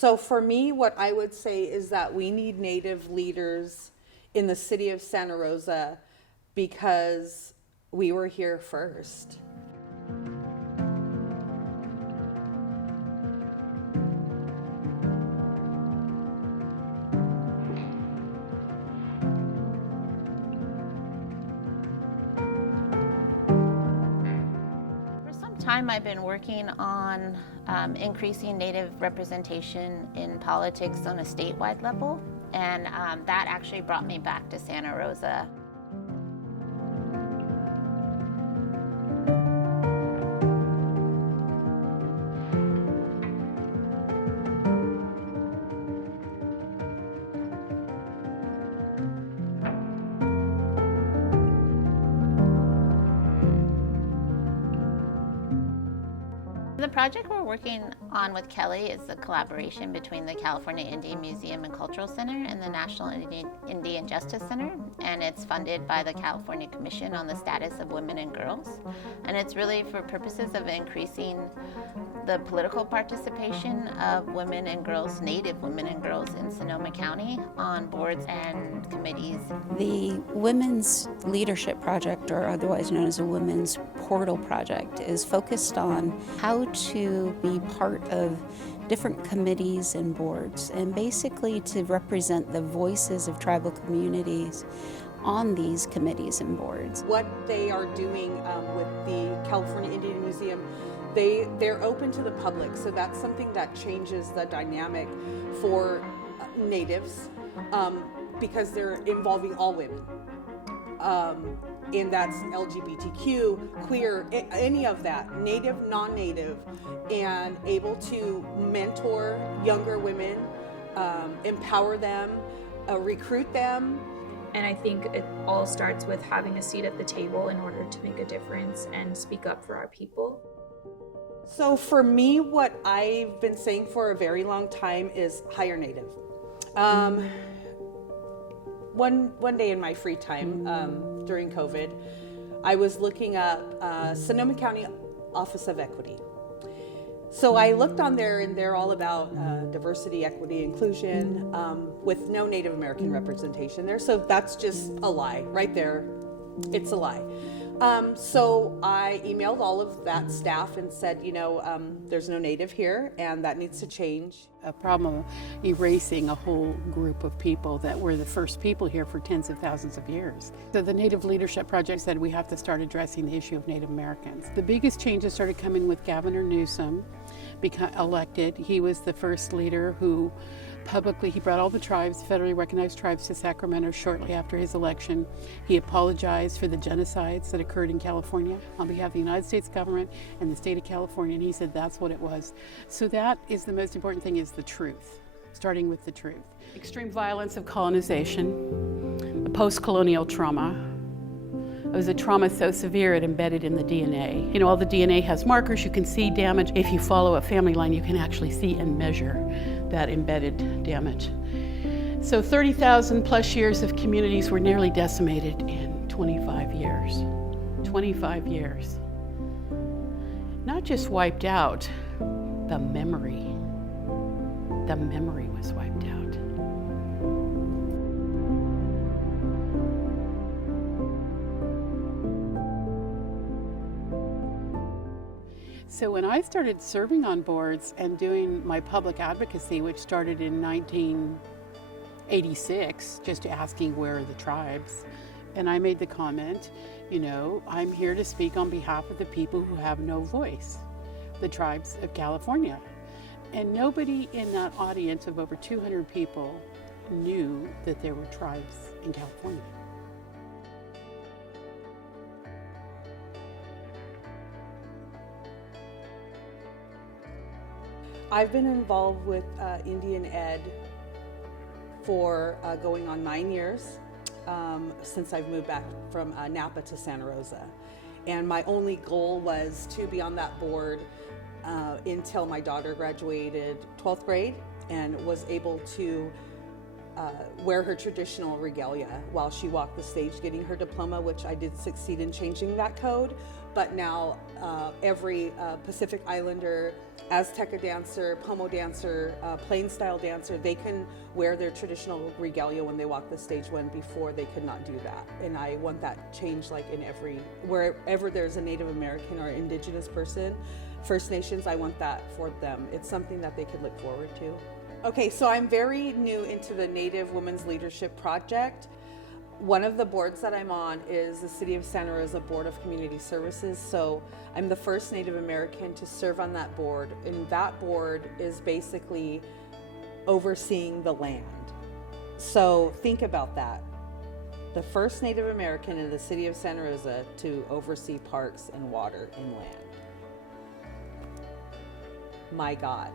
So for me, what I would say is that we need Native leaders in the city of Santa Rosa because we were here first. I've been working on increasing Native representation in politics on a statewide level, and that actually brought me back to Santa Rosa. The project we're working on with Kelley is the collaboration between the California Indian Museum and Cultural Center and the National Indian Justice Center, and it's funded by the California Commission on the Status of Women and Girls. And it's really for purposes of increasing the political participation of women and girls, Native women and girls in Sonoma County on boards and committees. The Women's Leadership Project, or otherwise known as a Women's Portal Project, is focused on how to be part of different committees and boards, and basically to represent the voices of tribal communities on these committees and boards. What they are doing with the California Indian Museum, they're open to the public, so that's something that changes the dynamic for Natives because they're involving all women. And that's LGBTQ, queer, any of that, Native, non-Native, and able to mentor younger women, empower them, recruit them. And I think it all starts with having a seat at the table in order to make a difference and speak up for our people. So for me, what I've been saying for a very long time is hire Native. One day in my free time during COVID, I was looking up Sonoma County Office of Equity. So I looked on there, and they're all about diversity, equity, inclusion, with no Native American representation there. So that's just a lie right there. It's a lie. So I emailed all of that staff and said, there's no Native here, and that needs to change. A problem of erasing a whole group of people that were the first people here for tens of thousands of years. So the Native Leadership Project said we have to start addressing the issue of Native Americans. The biggest changes started coming with Governor Newsom became elected. He was the first leader who publicly, he brought all the tribes, federally recognized tribes, to Sacramento shortly after his election. He apologized for the genocides that occurred in California on behalf of the United States government and the state of California, and he said that's what it was. So that is the most important thing, is the truth, starting with the truth. Extreme violence of colonization, the post-colonial trauma. It was a trauma so severe it embedded in the DNA. All the DNA has markers. You can see damage. If you follow a family line, you can actually see and measure that embedded damage. So 30,000 plus years of communities were nearly decimated in 25 years. 25 years. Not just wiped out, the memory was wiped out. So when I started serving on boards and doing my public advocacy, which started in 1986, just asking where are the tribes, and I made the comment, I'm here to speak on behalf of the people who have no voice, the tribes of California. And nobody in that audience of over 200 people knew that there were tribes in California. I've been involved with Indian Ed for going on 9 years since I've moved back from Napa to Santa Rosa. And my only goal was to be on that board until my daughter graduated 12th grade and was able to wear her traditional regalia while she walked the stage getting her diploma, which I did succeed in changing that code. but now every Pacific Islander, Azteca dancer, Pomo dancer, plain style dancer, they can wear their traditional regalia when they walk the stage, when before they could not do that. And I want that change, like in wherever there's a Native American or Indigenous person, First Nations, I want that for them. It's something that they could look forward to. Okay, so I'm very new into the Native Women's Leadership Project. One of the boards that I'm on is the City of Santa Rosa Board of Community Services. So I'm the first Native American to serve on that board. And that board is basically overseeing the land. So think about that. The first Native American in the City of Santa Rosa to oversee parks and water and land. My God.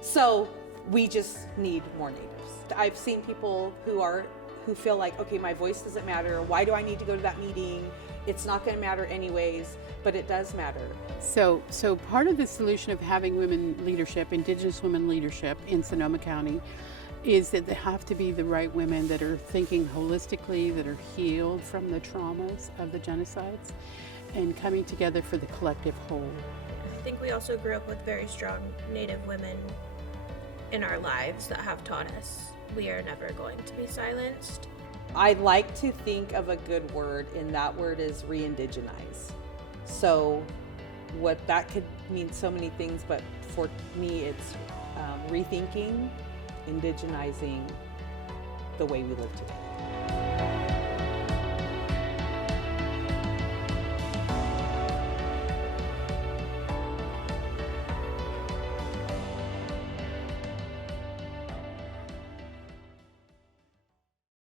So we just need more natives. I've seen people who feel like, okay, my voice doesn't matter. Why do I need to go to that meeting? It's not going to matter anyways, but it does matter. So part of the solution of having women leadership, Indigenous women leadership in Sonoma County, is that they have to be the right women that are thinking holistically, that are healed from the traumas of the genocides, and coming together for the collective whole. I think we also grew up with very strong Native women in our lives that have taught us we are never going to be silenced. I like to think of a good word, and that word is re-indigenize. So what that could mean so many things, but for me it's rethinking, indigenizing the way we live today.